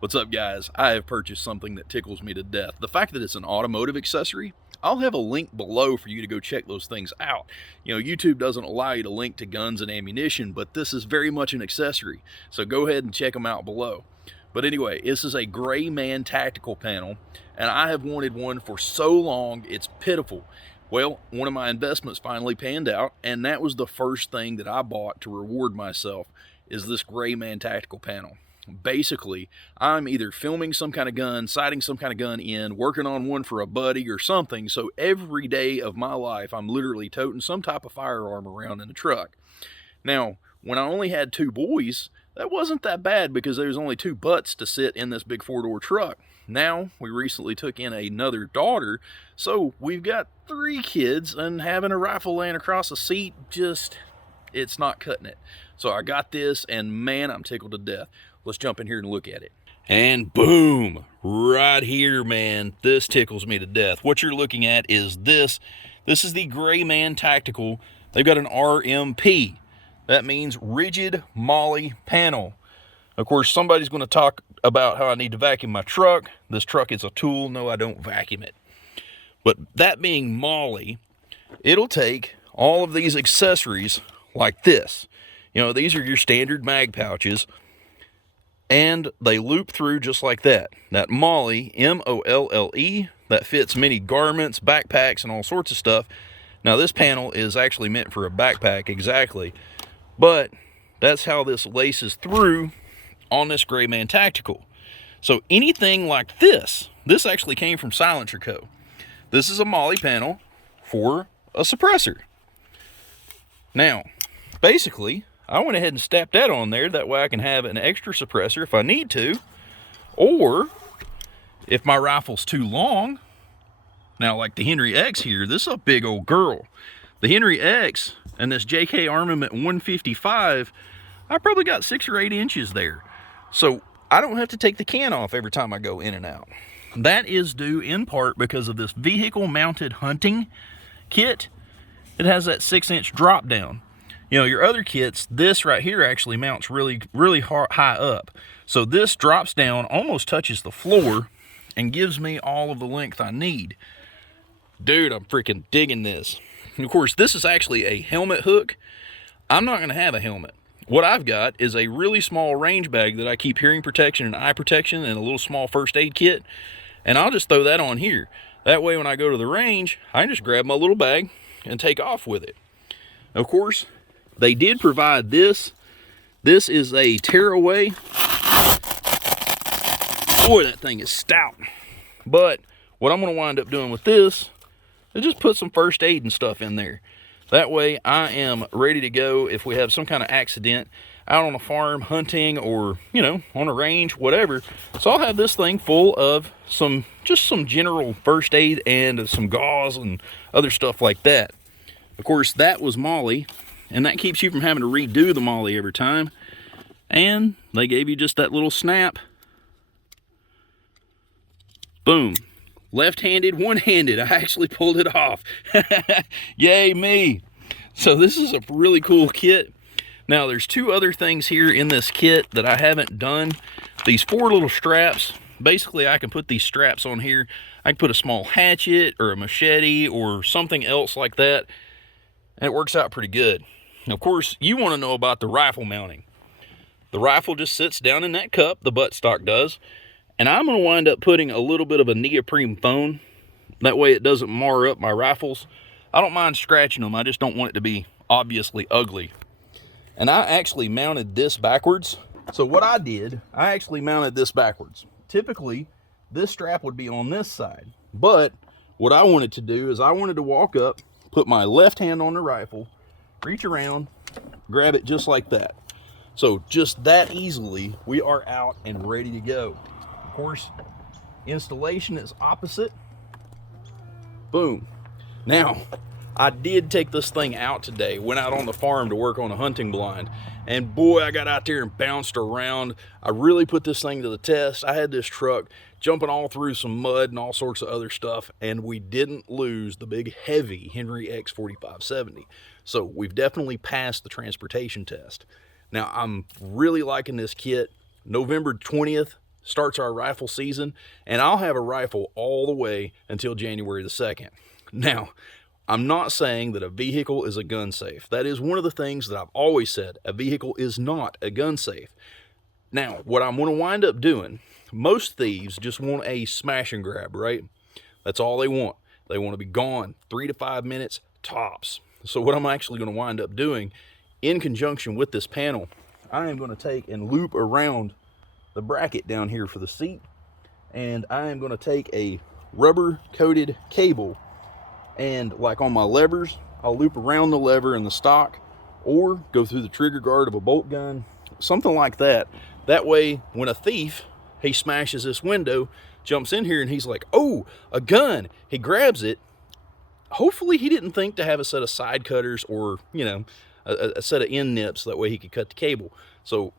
What's up, guys? I have purchased something that tickles me to death. The fact that it's an automotive accessory, I'll have a link below for you to go check those things out. You know, YouTube doesn't allow you to link to guns and ammunition, but this is very much an accessory. So go ahead and check them out below. But anyway, this is a Greyman Tactical panel, and I have wanted one for so long, it's pitiful. Well, one of my investments finally panned out, and that was the first thing that I bought to reward myself, is this Greyman Tactical panel. Basically, I'm either filming some kind of gun, sighting some kind of gun in, working on one for a buddy or something, so every day of my life I'm literally toting some type of firearm around in the truck. Now, when I only had two boys, that wasn't that bad because there was only two butts to sit in this big four-door truck. Now, we recently took in another daughter, so we've got three kids, and having a rifle laying across the seat, it's not cutting it. So I got this, and man, I'm tickled to death. Let's jump in here and look at it. And boom, right here, man, this tickles me to death. What you're looking at is this. This is the Greyman Tactical. They've got an RMP. That means rigid molly panel. Of course, somebody's going to talk about how I need to vacuum my truck. This truck is a tool. No, I don't vacuum it. But that being molly, it'll take all of these accessories like this. You know, these are your standard mag pouches, and they loop through just like that. That molly, M-O-L-L-E, that fits many garments, backpacks, and all sorts of stuff. Now, this panel is actually meant for a backpack, exactly, but that's how this laces through on this Greyman Tactical. So anything like this actually came from Silencer Co. This is a molly panel for a suppressor. Now, basically, I went ahead and stamped that on there. That way I can have an extra suppressor if I need to. Or, if my rifle's too long, now like the Henry X here, this is a big old girl. The Henry X and this JK Armament 155, I probably got 6 or 8 inches there. So I don't have to take the can off every time I go in and out. That is due in part because of this vehicle mounted hunting kit. It has that 6-inch drop down. You know, your other kits, this right here actually mounts really high up. So this drops down, almost touches the floor, and gives me all of the length I need. Dude, I'm freaking digging this. And of course, this is actually a helmet hook. I'm not going to have a helmet. What I've got is a really small range bag that I keep hearing protection and eye protection and a little small first aid kit. And I'll just throw that on here. That way when I go to the range, I can just grab my little bag and take off with it. Of course, they did provide this. This is a tearaway. Boy, that thing is stout. But what I'm going to wind up doing with this is just put some first aid and stuff in there. That way I am ready to go if we have some kind of accident out on a farm hunting or, you know, on a range, whatever. So I'll have this thing full of just some general first aid and some gauze and other stuff like that. Of course, that was molly, and that keeps you from having to redo the molly every time. And they gave you just that little snap. Boom. Left-handed, one-handed. I actually pulled it off. Yay me. So this is a really cool kit. Now there's 2 other things here in this kit that I haven't done. These 4 little straps. Basically, I can put these straps on here. I can put a small hatchet or a machete or something else like that. And it works out pretty good. Now, of course, you want to know about the rifle mounting. The rifle just sits down in that cup, the buttstock does. And I'm going to wind up putting a little bit of a neoprene foam. That way it doesn't mar up my rifles. I don't mind scratching them. I just don't want it to be obviously ugly. And I actually mounted this backwards. So what I did, I actually mounted this backwards. Typically, this strap would be on this side. But what I wanted to do is I wanted to walk up, put my left hand on the rifle, reach around, grab it just like that. So just that easily, we are out and ready to go. Of course, installation is opposite. Boom. Now, I did take this thing out today, went out on the farm to work on a hunting blind, and boy, I got out there and bounced around. I really put this thing to the test. I had this truck jumping all through some mud and all sorts of other stuff, and we didn't lose the big heavy Henry X 4570. So we've definitely passed the transportation test. Now, I'm really liking this kit. November 20th, starts our rifle season, and I'll have a rifle all the way until January the 2nd. Now, I'm not saying that a vehicle is a gun safe. That is one of the things that I've always said. A vehicle is not a gun safe. Now, what I'm going to wind up doing, most thieves just want a smash and grab, right? That's all they want. They want to be gone 3 to 5 minutes tops. So what I'm actually going to wind up doing, in conjunction with this panel, I am going to take and loop around the bracket down here for the seat, and I am going to take a rubber coated cable, and like on my levers, I'll loop around the lever in the stock, or go through the trigger guard of a bolt gun, something like that. That way, when a thief, he smashes this window, jumps in here, and he's like, oh, a gun. He grabs it. Hopefully he didn't think to have a set of side cutters or, you know, a set of end nips. That way he could cut the cable. So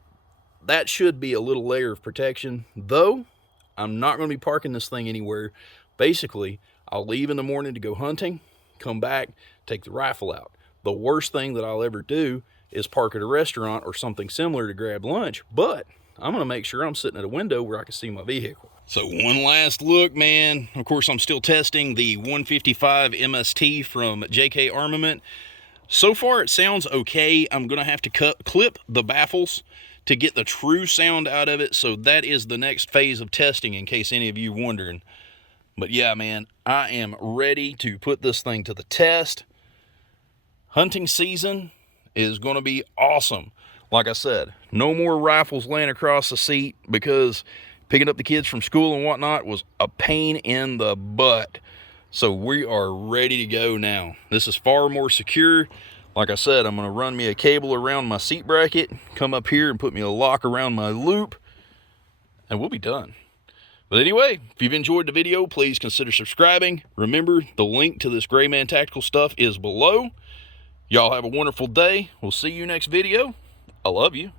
that should be a little layer of protection. Though, I'm not going to be parking this thing anywhere. Basically, I'll leave in the morning to go hunting, come back, take the rifle out. The worst thing that I'll ever do is park at a restaurant or something similar to grab lunch, but I'm going to make sure I'm sitting at a window where I can see my vehicle. So one last look, man. Of course, I'm still testing the 155 MST from JK Armament. So far, it sounds okay. I'm going to have to clip the baffles to get the true sound out of it. So that is the next phase of testing, in case any of you wondering. But yeah, man, I am ready to put this thing to the test. Hunting season is going to be awesome. Like I said, no more rifles laying across the seat, because picking up the kids from school and whatnot was a pain in the butt. So we are ready to go now. This is far more secure. Like I said, I'm going to run me a cable around my seat bracket, come up here and put me a lock around my loop, and we'll be done. But anyway, if you've enjoyed the video, please consider subscribing. Remember, the link to this Greyman Tactical stuff is below. Y'all have a wonderful day. We'll see you next video. I love you.